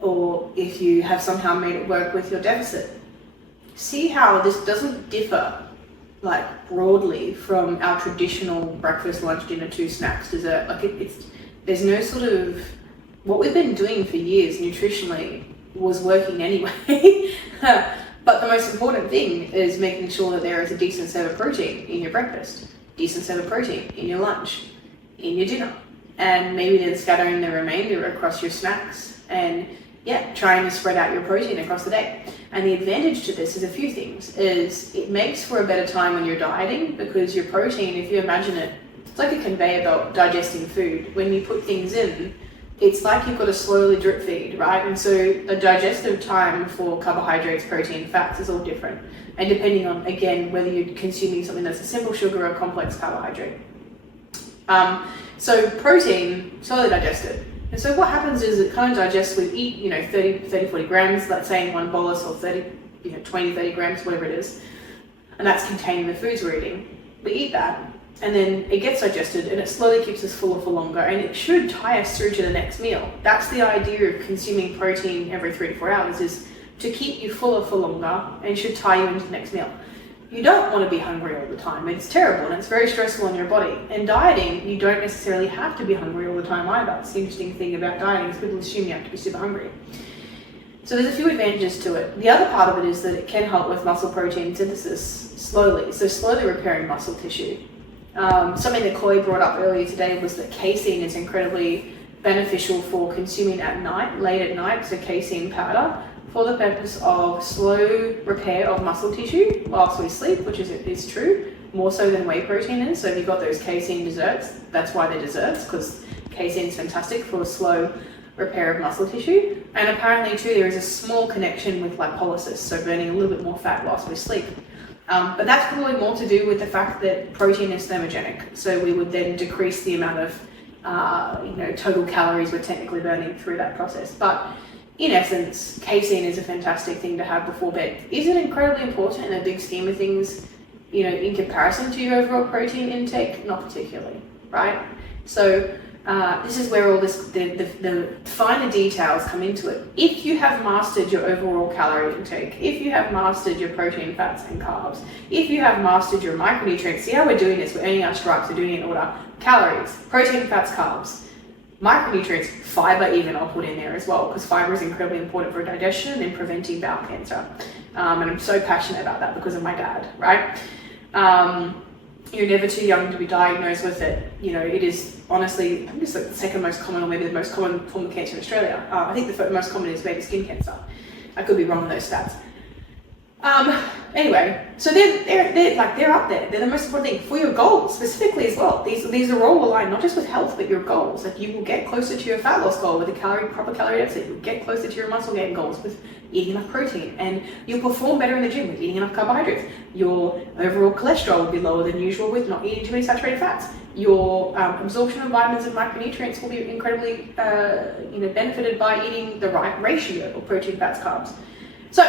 Or if you have somehow made it work with your deficit. See how this doesn't differ like broadly from our traditional breakfast, lunch, dinner, 2 snacks, dessert. Like there's no sort of, what we've been doing for years nutritionally was working anyway. But the most important thing is making sure that there is a decent set of protein in your breakfast, decent set of protein in your lunch, in your dinner, and maybe then scattering the remainder across your snacks, and yeah, trying to spread out your protein across the day. And the advantage to this is a few things. Is it makes for a better time when you're dieting, because your protein, if you imagine it, it's like a conveyor belt digesting food. When you put things in, it's like you've got to slowly drip feed, right? And so the digestive time for carbohydrates, protein, fats is all different. And depending on, again, whether you're consuming something that's a simple sugar or a complex carbohydrate. So protein, slowly digested. And so what happens is it kind of digests. We eat, you know, 30, 40 grams, let's say in one bolus, or 20, 30 grams, whatever it is. And that's contained in the foods we're eating. We eat that, and then it gets digested, and it slowly keeps us fuller for longer, and it should tie us through to the next meal. That's the idea of consuming protein every 3 to 4 hours, is to keep you fuller for longer and should tie you into the next meal. You don't want to be hungry all the time. It's terrible and it's very stressful on your body. And dieting, you don't necessarily have to be hungry all the time either. It's the interesting thing about dieting is people assume you have to be super hungry. So there's a few advantages to it. The other part of it is that it can help with muscle protein synthesis slowly. So slowly repairing muscle tissue. Something that Chloe brought up earlier today was that casein is incredibly beneficial for consuming at night, late at night. So casein powder, for the purpose of slow repair of muscle tissue whilst we sleep, which is true, more so than whey protein is. So if you've got those casein desserts, that's why they're desserts, because casein is fantastic for slow repair of muscle tissue. And apparently too, there is a small connection with lipolysis, so burning a little bit more fat whilst we sleep. But that's probably more to do with the fact that protein is thermogenic. So we would then decrease the amount of total calories we're technically burning through that process. But in essence, casein is a fantastic thing to have before bed. Is it incredibly important in the big scheme of things, in comparison to your overall protein intake? Not particularly, right? So this is where all the finer details come into it. If you have mastered your overall calorie intake, if you have mastered your protein, fats, and carbs, if you have mastered your micronutrients, see how we're doing this? We're earning our stripes, we're doing it in order. Calories, protein, fats, carbs, micronutrients, fiber even I'll put in there as well, because fiber is incredibly important for digestion and preventing bowel cancer. And I'm so passionate about that because of my dad, right? You're never too young to be diagnosed with it. It is honestly, I think it's like the second most common, or maybe the most common form of cancer in Australia. I think the most common is maybe skin cancer. I could be wrong on those stats. Anyway, so they're up there. They're the most important thing for your goals specifically as well. These are all aligned, not just with health, but your goals. Like, you will get closer to your fat loss goal with a proper calorie deficit. You'll get closer to your muscle gain goals with eating enough protein, and you'll perform better in the gym with eating enough carbohydrates. Your overall cholesterol will be lower than usual with not eating too many saturated fats. Your absorption of vitamins and micronutrients will be incredibly benefited by eating the right ratio of protein, fats, carbs. So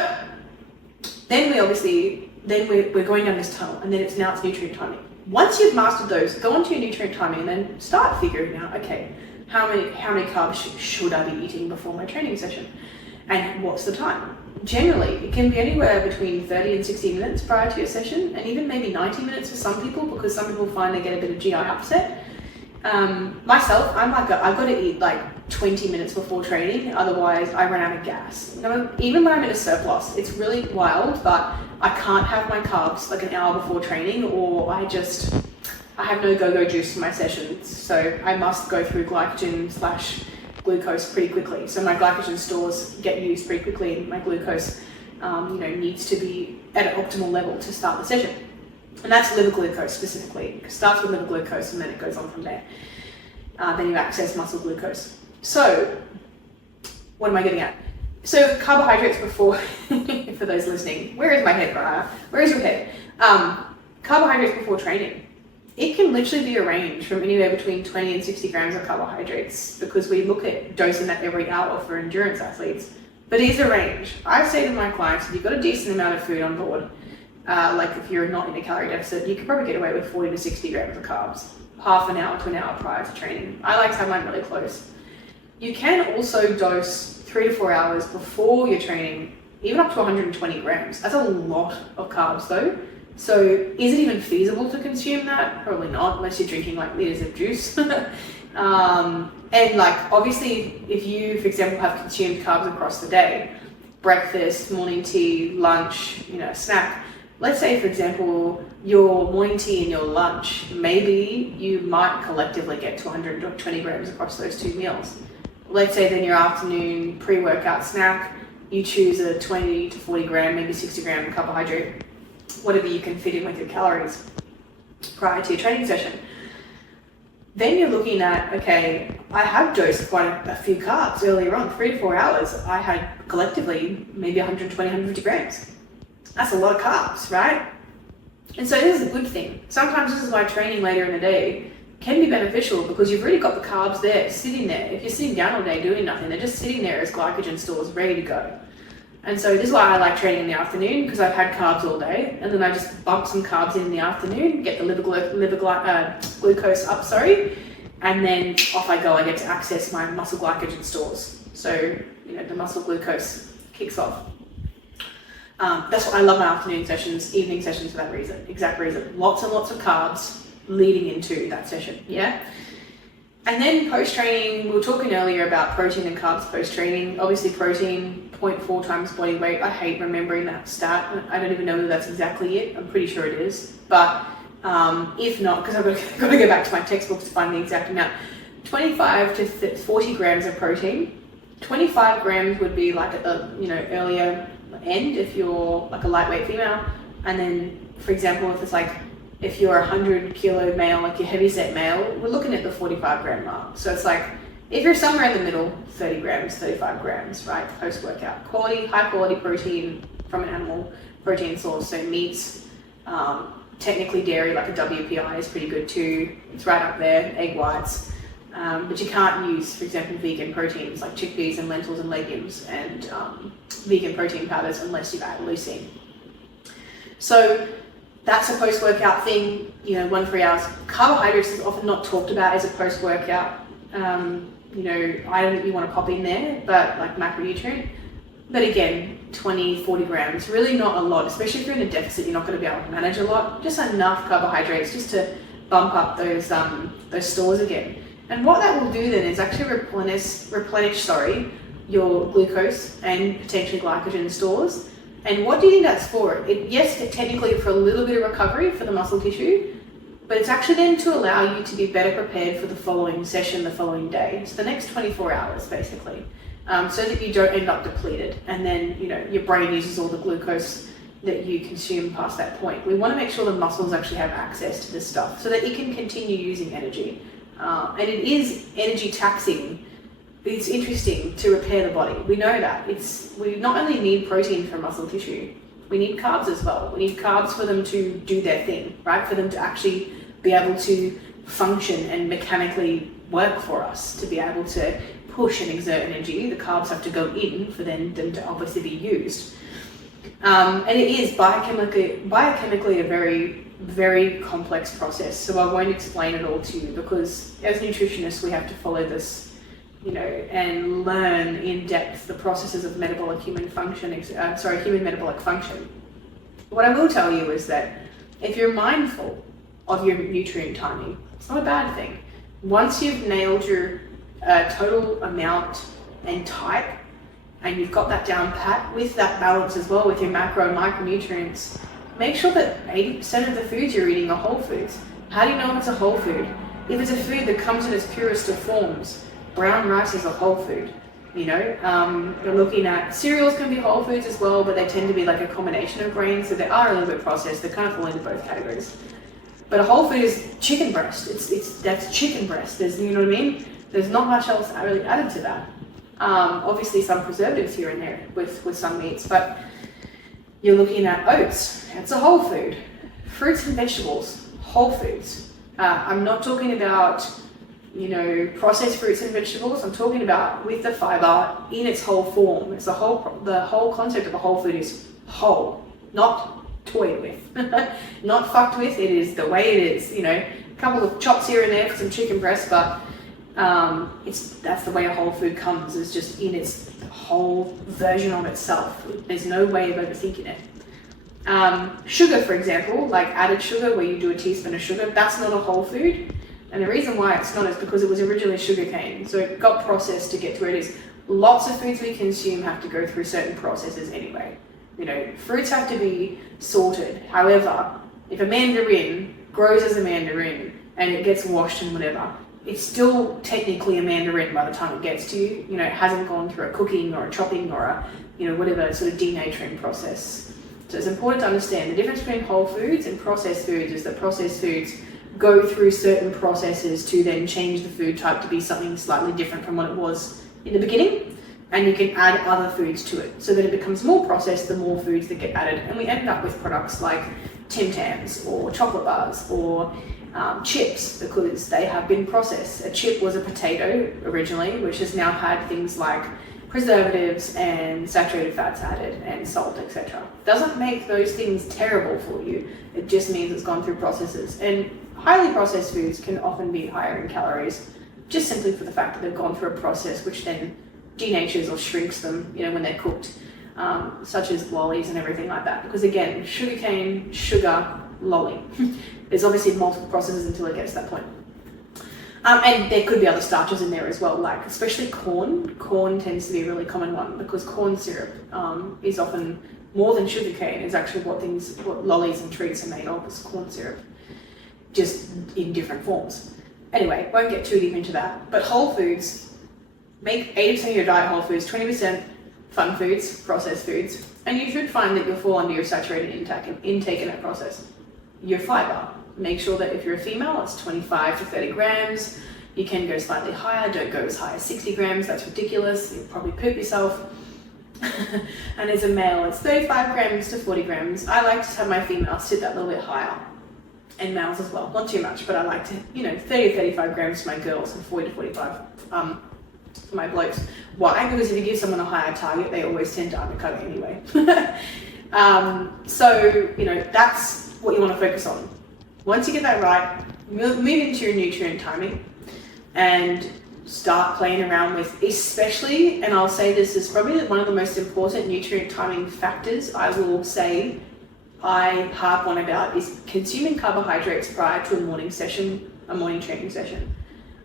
then we're going down this tunnel, and then it's nutrient timing. Once you've mastered those, go on to your nutrient timing and then start figuring out, okay, how many carbs should I be eating before my training session? And what's the time? Generally, it can be anywhere between 30 and 60 minutes prior to your session, and even maybe 90 minutes for some people, because some people find they get a bit of GI upset. Myself, I'm like, I've got to eat like 20 minutes before training, otherwise I run out of gas. Even when I'm in a surplus, it's really wild, but I can't have my carbs like an hour before training, or I have no go-go juice for my sessions, so I must go through glycogen/glucose pretty quickly. So my glycogen stores get used pretty quickly, and my glucose needs to be at an optimal level to start the session. And that's liver glucose specifically. It starts with liver glucose and then it goes on from there. Then you access muscle glucose. So, what am I getting at? So, carbohydrates before, for those listening, where is my head, Briar? Where is your head? Carbohydrates before training. It can literally be a range from anywhere between 20 and 60 grams of carbohydrates, because we look at dosing that every hour for endurance athletes. But it is a range. I say to my clients, if you've got a decent amount of food on board, like if you're not in a calorie deficit, you can probably get away with 40 to 60 grams of carbs, half an hour to an hour prior to training. I like to have mine really close. You can also dose 3 to 4 hours before your training, even up to 120 grams. That's a lot of carbs though. So is it even feasible to consume that? Probably not, unless you're drinking like liters of juice. And like, obviously, if you, for example, have consumed carbs across the day, breakfast, morning tea, lunch, snack. Let's say, for example, your morning tea and your lunch, maybe you might collectively get to 120 grams across those 2 meals. Let's say then your afternoon pre-workout snack, you choose a 20 to 40 gram, maybe 60 gram carbohydrate, whatever you can fit in with your calories prior to your training session. Then you're looking at, okay, I have dosed quite a few carbs earlier on, 3 to 4 hours. I had collectively maybe 120, 150 grams. That's a lot of carbs, right? And so this is a good thing. Sometimes this is why training later in the day can be beneficial, because you've already got the carbs there, sitting there. If you're sitting down all day doing nothing, they're just sitting there as glycogen stores ready to go. And so this is why I like training in the afternoon, because I've had carbs all day, and then I just bump some carbs in the afternoon, get the glucose up, and then off I go. I get to access my muscle glycogen stores. So, the muscle glucose kicks off. That's why I love my afternoon sessions, evening sessions for that reason, exact reason. Lots and lots of carbs leading into that session, yeah? And then post-training, we were talking earlier about protein and carbs post-training. Obviously protein, 0.4 times body weight. I hate remembering that stat. I don't even know whether that's exactly it. I'm pretty sure it is. But if not, because I've got to go back to my textbooks to find the exact amount, 25 to 40 grams of protein. 25 grams would be like at the earlier end if you're like a lightweight female. And then, for example, if you're a 100 kilo male, like your heavy set male, we're looking at the 45 gram mark. So it's like If you're somewhere in the middle, 30 grams, 35 grams, right, post-workout. High quality protein from an animal protein source, so meats, technically dairy like a WPI is pretty good too. It's right up there, egg whites. But you can't use, for example, vegan proteins like chickpeas and lentils and legumes and vegan protein powders unless you add leucine. So that's a post-workout thing, 1-3 hours. Carbohydrates is often not talked about as a post-workout, item that you want to pop in there, but like macronutrient. But again, 20, 40 grams, really not a lot, especially if you're in a deficit, you're not going to be able to manage a lot. Just enough carbohydrates just to bump up those stores again. And what that will do then is actually replenish your glucose and potentially glycogen stores. And what do you think that's for? Yes, technically for a little bit of recovery for the muscle tissue, but it's actually then to allow you to be better prepared for the following session, the following day. So the next 24 hours, basically, so that you don't end up depleted. And then, your brain uses all the glucose that you consume past that point. We want to make sure the muscles actually have access to this stuff so that it can continue using energy. And it is energy taxing. It's interesting to repair the body. We know that. We not only need protein for muscle tissue, we need carbs as well. We need carbs for them to do their thing, right? For them to actually be able to function and mechanically work for us, to be able to push and exert energy. The carbs have to go in for them to obviously be used. And it is biochemically a very, very complex process. So I won't explain it all to you because as nutritionists, we have to follow this and learn in depth the processes of human metabolic function. What I will tell you is that if you're mindful of your nutrient timing, it's not a bad thing. Once you've nailed your total amount and type, and you've got that down pat with that balance as well with your macro and micronutrients, make sure that 80% of the foods you're eating are whole foods. How do you know if it's a whole food? If it's a food that comes in its purest of forms, brown rice is a whole food. You're looking at cereals can be whole foods as well, but they tend to be like a combination of grains, so they are a little bit processed. They kind of fall into both categories. But a whole food is chicken breast. That's chicken breast. There's There's not much else really added to that. Obviously some preservatives here and there with some meats, but you're looking at oats. It's a whole food. Fruits and vegetables, whole foods. I'm not talking about processed fruits and vegetables. I'm talking about with the fiber in its whole form. It's the whole concept of a whole food is whole, not toyed with, not fucked with. It is the way it is. A couple of chops here and there for some chicken breast, but that's the way a whole food comes. Is just in its whole version of itself. There's no way of overthinking it. Sugar, for example, like added sugar, where you do a teaspoon of sugar, that's not a whole food. And the reason why it's not is because it was originally sugarcane, so it got processed to get to where it is. Lots of foods we consume have to go through certain processes anyway. Fruits have to be sorted. However, if a mandarin grows as a mandarin and it gets washed and whatever, it's still technically a mandarin by the time it gets to you. It hasn't gone through a cooking or a chopping or a, whatever sort of denaturing process. So it's important to understand the difference between whole foods and processed foods is that processed foods go through certain processes to then change the food type to be something slightly different from what it was in the beginning, and you can add other foods to it so that it becomes more processed the more foods that get added, and we end up with products like Tim Tams or chocolate bars or chips because they have been processed. A chip was a potato originally, which has now had things like preservatives and saturated fats added and salt, etc. Doesn't make those things terrible for you. It just means it's gone through processes. And highly processed foods can often be higher in calories, just simply for the fact that they've gone through a process which then denatures or shrinks them, when they're cooked, such as lollies and everything like that. Because again, sugarcane, sugar, lolly. There's obviously multiple processes until it gets to that point. And there could be other starches in there as well, like especially corn. Corn tends to be a really common one because corn syrup is often more than sugarcane. Is actually what lollies and treats are made of, is corn syrup, just in different forms. Anyway, won't get too deep into that. But whole foods, make 80% of your diet whole foods, 20% fun foods, processed foods, and you should find that you'll fall under your saturated intake in that process. Your fiber. Make sure that if you're a female, it's 25 to 30 grams. You can go slightly higher, don't go as high as 60 grams, that's ridiculous, you'll probably poop yourself. And as a male, it's 35 grams to 40 grams. I like to have my females sit that little bit higher, and males as well, not too much, but I like to, 30 to 35 grams for my girls and 40 to 45 for my blokes. Why? Because if you give someone a higher target, they always tend to undercut it anyway. So, that's what you want to focus on. Once you get that right, move into your nutrient timing and start playing around with, especially, and I'll say this is probably one of the most important nutrient timing factors I will say I harp on about, is consuming carbohydrates prior to a morning training session.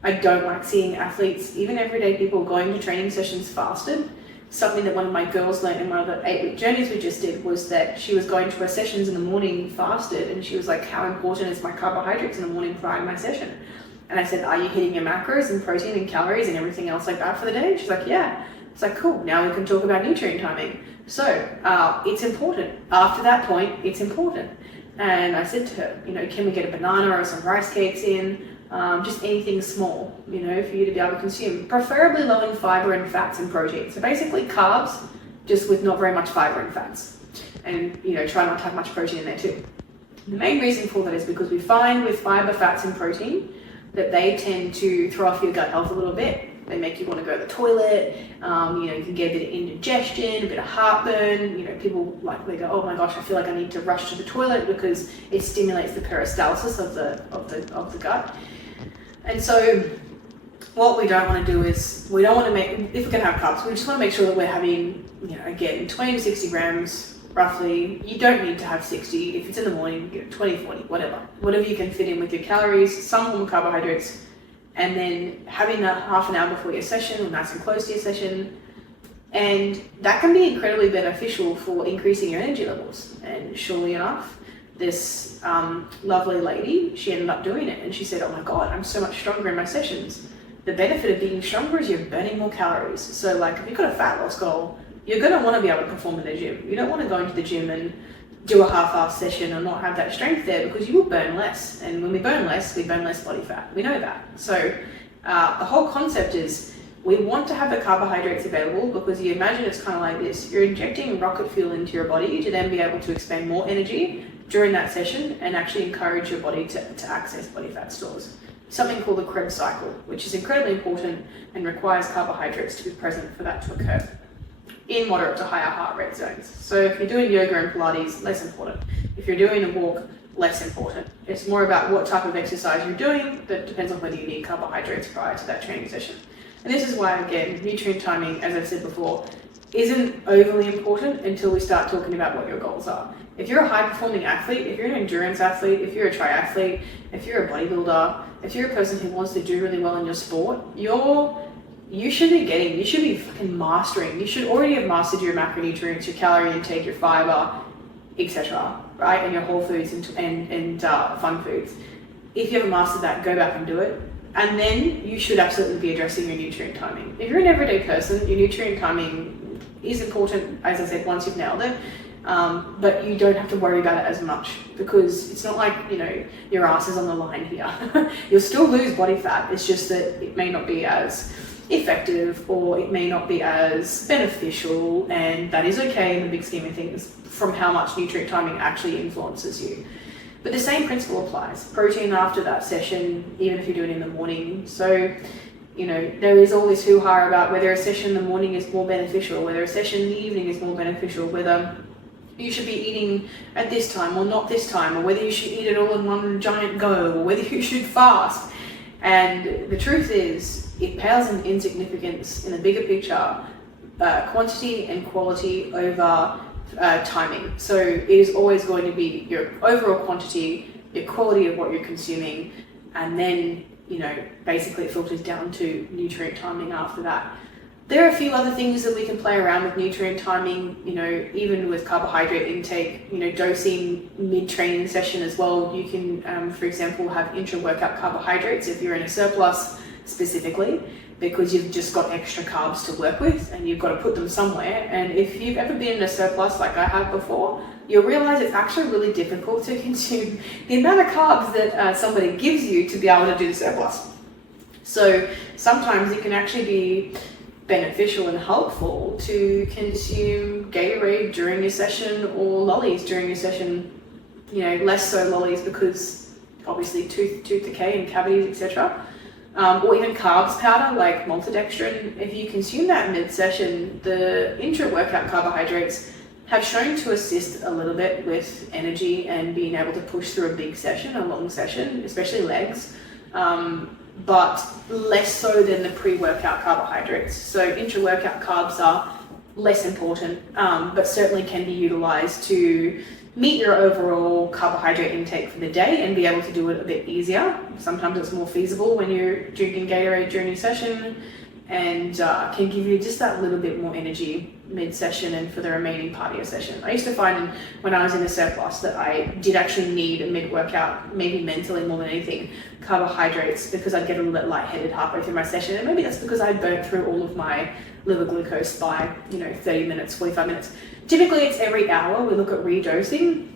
I don't like seeing athletes, even everyday people, going to training sessions fasted. Something that one of my girls learned in one of the 8-week journeys we just did was that she was going to her sessions in the morning fasted, and she was like, how important is my carbohydrates in the morning prior to my session? And I said, are you hitting your macros and protein and calories and everything else like that for the day? She's like, yeah. It's like, cool, now we can talk about nutrient timing. So it's important. After that point, it's important. And I said to her, can we get a banana or some rice cakes in? Just anything small, for you to be able to consume. Preferably low in fiber and fats and protein. So basically carbs, just with not very much fiber and fats. And, try not to have much protein in there too. The main reason for that is because we find with fiber, fats and protein that they tend to throw off your gut health a little bit. They make you want to go to the toilet. You can get a bit of indigestion, a bit of heartburn. People they go, oh my gosh, I feel like I need to rush to the toilet because it stimulates the peristalsis of the gut. And so what we don't want to do is, we don't want to make, if we're going to have carbs, we just want to make sure that we're having, again, 20 to 60 grams roughly. You don't need to have 60. If it's in the morning, 20, 40, whatever you can fit in with your calories, some form of carbohydrates, and then having that half an hour before your session or nice and close to your session. And that can be incredibly beneficial for increasing your energy levels. And surely enough, this lovely lady, she ended up doing it, and she said, oh my God, I'm so much stronger in my sessions. The benefit of being stronger is you're burning more calories. So if you've got a fat loss goal, you're going to want to be able to perform in the gym. You don't want to go into the gym and do a half-assed session or not have that strength there, because you will burn less. And when we burn less body fat. We know that. So the whole concept is, we want to have the carbohydrates available, because you imagine it's kind of like this. You're injecting rocket fuel into your body to then be able to expend more energy during that session and actually encourage your body to access body fat stores. Something called the Krebs cycle, which is incredibly important and requires carbohydrates to be present for that to occur in moderate to higher heart rate zones. So if you're doing yoga and Pilates, less important. If you're doing a walk, less important. It's more about what type of exercise you're doing that depends on whether you need carbohydrates prior to that training session. And this is why, again, nutrient timing, as I've said before, isn't overly important until we start talking about what your goals are. If you're a high-performing athlete, if you're an endurance athlete, if you're a triathlete, if you're a bodybuilder, if you're a person who wants to do really well in your sport, you should be fucking mastering. You should already have mastered your macronutrients, your calorie intake, your fiber, etc., right? And your whole foods and fun foods. If you haven't mastered that, go back and do it. And then you should absolutely be addressing your nutrient timing. If you're an everyday person, your nutrient timing is important, as I said, once you've nailed it. But you don't have to worry about it as much, because it's not like, your ass is on the line here. You'll still lose body fat. It's just that it may not be as effective, or it may not be as beneficial, and that is okay in the big scheme of things from how much nutrient timing actually influences you. But the same principle applies. Protein after that session, even if you do it in the morning. So, there is all this hoo-ha about whether a session in the morning is more beneficial, whether a session in the evening is more beneficial, whether you should be eating at this time or not this time, or whether you should eat it all in one giant go, or whether you should fast. And the truth is, it pales in insignificance in the bigger picture, quantity and quality over timing. So it is always going to be your overall quantity, your quality of what you're consuming, and then, basically it filters down to nutrient timing after that. There are a few other things that we can play around with nutrient timing, even with carbohydrate intake, dosing mid-training session as well. You can, for example, have intra-workout carbohydrates if you're in a surplus specifically, because you've just got extra carbs to work with and you've got to put them somewhere. And if you've ever been in a surplus like I have before, you'll realize it's actually really difficult to consume the amount of carbs that somebody gives you to be able to do the surplus. So sometimes it can actually be beneficial and helpful to consume Gatorade during your session or lollies during your session. Less so lollies because obviously tooth decay and cavities, etc. Or even carbs powder like maltodextrin. If you consume that mid-session, the intra-workout carbohydrates have shown to assist a little bit with energy and being able to push through a big session, a long session, especially legs, but less so than the pre-workout carbohydrates. So intra-workout carbs are less important, but certainly can be utilized to meet your overall carbohydrate intake for the day and be able to do it a bit easier. Sometimes it's more feasible when you're drinking Gatorade during your session, and can give you just that little bit more energy mid-session and for the remaining part of your session. I used to find when I was in a surplus that I did actually need a mid-workout, maybe mentally more than anything, carbohydrates, because I'd get a little bit lightheaded halfway through my session, and maybe that's because I burnt through all of my liver glucose by 30 minutes, 45 minutes. Typically it's every hour we look at redosing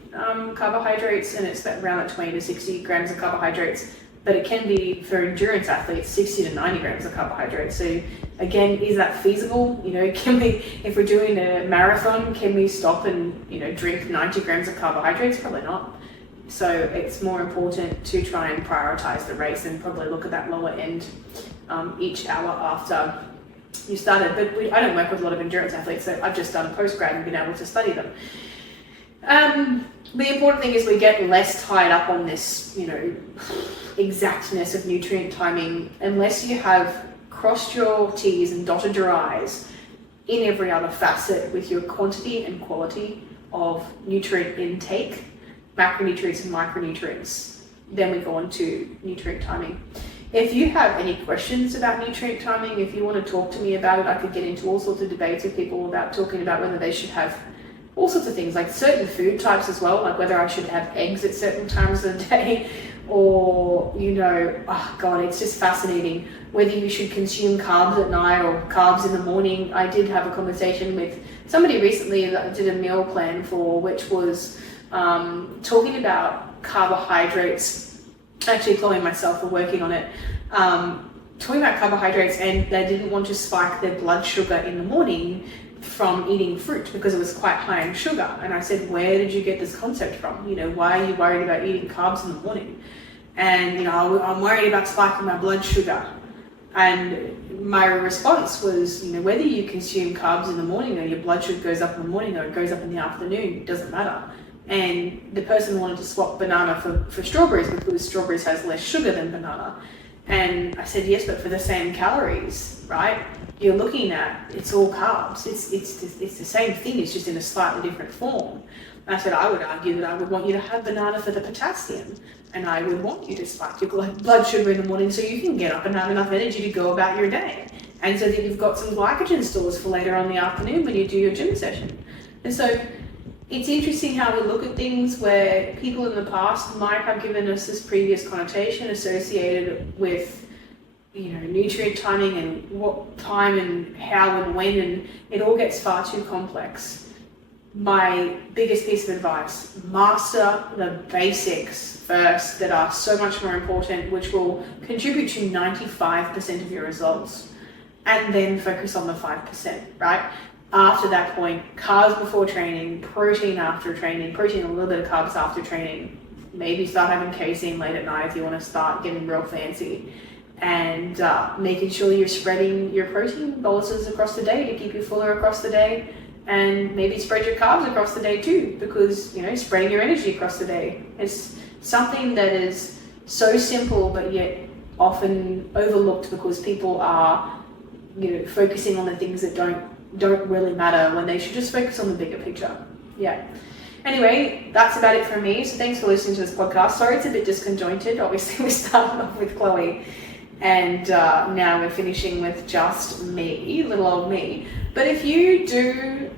carbohydrates, and it's around 20 to 60 grams of carbohydrates. But it can be, for endurance athletes, 60 to 90 grams of carbohydrates. So again, is that feasible? Can we, if we're doing a marathon, can we stop and drink 90 grams of carbohydrates? Probably not. So it's more important to try and prioritize the race and probably look at that lower end each hour after you started. But I don't work with a lot of endurance athletes, so I've just done postgrad and been able to study them. The important thing is we get less tied up on this, exactness of nutrient timing, unless you have crossed your T's and dotted your I's in every other facet with your quantity and quality of nutrient intake, macronutrients and micronutrients. Then we go on to nutrient timing. If you have any questions about nutrient timing, if you want to talk to me about it, I could get into all sorts of debates with people about talking about whether they should have all sorts of things, like certain food types as well, like whether I should have eggs at certain times of the day, or, it's just fascinating whether you should consume carbs at night or carbs in the morning. I did have a conversation with somebody recently that I did a meal plan for, which was talking about carbohydrates. Actually, Chloe and myself were working on it, talking about carbohydrates, and they didn't want to spike their blood sugar in the morning from eating fruit because it was quite high in sugar. And I said, where did you get this concept from? Why are you worried about eating carbs in the morning? And I'm worried about spiking my blood sugar. And my response was, whether you consume carbs in the morning or your blood sugar goes up in the morning or it goes up in the afternoon, it doesn't matter. And the person wanted to swap banana for strawberries because strawberries has less sugar than banana. And I said, yes, but for the same calories, right? You're looking at, it's all carbs. It's the same thing, it's just in a slightly different form. And I said, I would argue that I would want you to have banana for the potassium, and I would want you to spike your blood sugar in the morning so you can get up and have enough energy to go about your day. And so that you've got some glycogen stores for later on in the afternoon when you do your gym session. And so it's interesting how we look at things where people in the past might have given us this previous connotation associated with nutrient timing and what time and how and when, and it all gets far too complex. My biggest piece of advice, master the basics first that are so much more important, which will contribute to 95% of your results, and then focus on the 5%, right? After that point, carbs before training, protein after training, protein, a little bit of carbs after training, maybe start having casein late at night if you want to start getting real fancy, and making sure you're spreading your protein boluses across the day to keep you fuller across the day, and maybe spread your carbs across the day too, because spreading your energy across the day is something that is so simple but yet often overlooked because people are focusing on the things that don't really matter when they should just focus on the bigger picture. Anyway, that's about it from me. So thanks for listening to this podcast. Sorry it's a bit disconjointed. Obviously we started off with Chloe and now we're finishing with just me, little old me. But if you do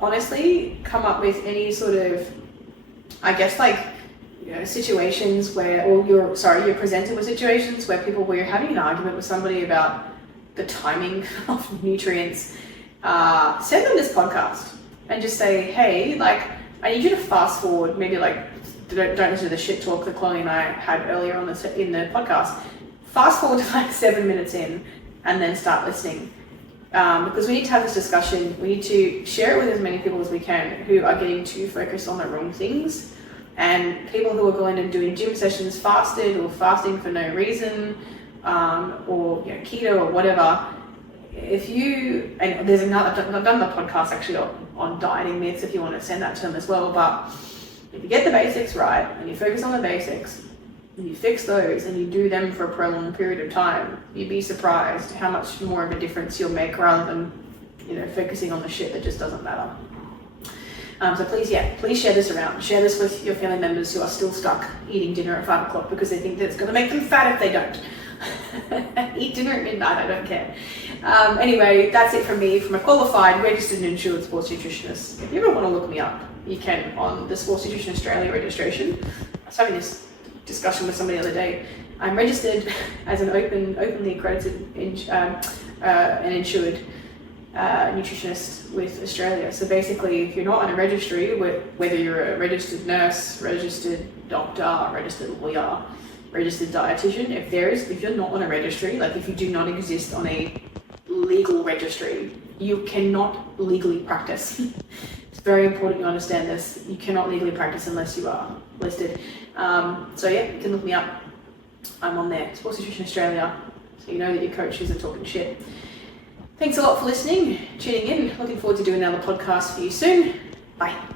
honestly come up with any sort of, situations where, or you're presented with situations where you're having an argument with somebody about the timing of nutrients, send them this podcast and just say, hey, I need you to fast forward, maybe don't listen to the shit talk that Chloe and I had earlier on in the podcast. fast forward to like 7 minutes in and then start listening. Because we need to have this discussion. We need to share it with as many people as we can who are getting too focused on the wrong things, and people who are going and doing gym sessions fasted or fasting for no reason, or keto or whatever. If you, and there's another, I've done the podcast actually on dieting myths if you want to send that to them as well, but if you get the basics right and you focus on the basics and you fix those and you do them for a prolonged period of time, you'd be surprised how much more of a difference you'll make rather than focusing on the shit that just doesn't matter. So please share this around. Share this with your family members who are still stuck eating dinner at 5 o'clock because they think that it's going to make them fat if they don't. Eat dinner at midnight, I don't care. Anyway, that's it from me, from a qualified, registered and insured sports nutritionist. If you ever want to look me up, you can on the Sports Nutrition Australia registration. I was having this discussion with somebody the other day. I'm registered as an openly accredited and insured nutritionist with Australia. So basically, if you're not on a registry, whether you're a registered nurse, registered doctor, registered lawyer, registered dietitian, if you're not on a registry, like if you do not exist on a legal registry, you cannot legally practice. It's very important you understand this. You cannot legally practice unless you are listed. So yeah, you can look me up. I'm on there, Sports Nutrition Australia, so you know that your coaches are talking shit. Thanks a lot for listening, tuning in. Looking forward to doing another podcast for you soon. Bye.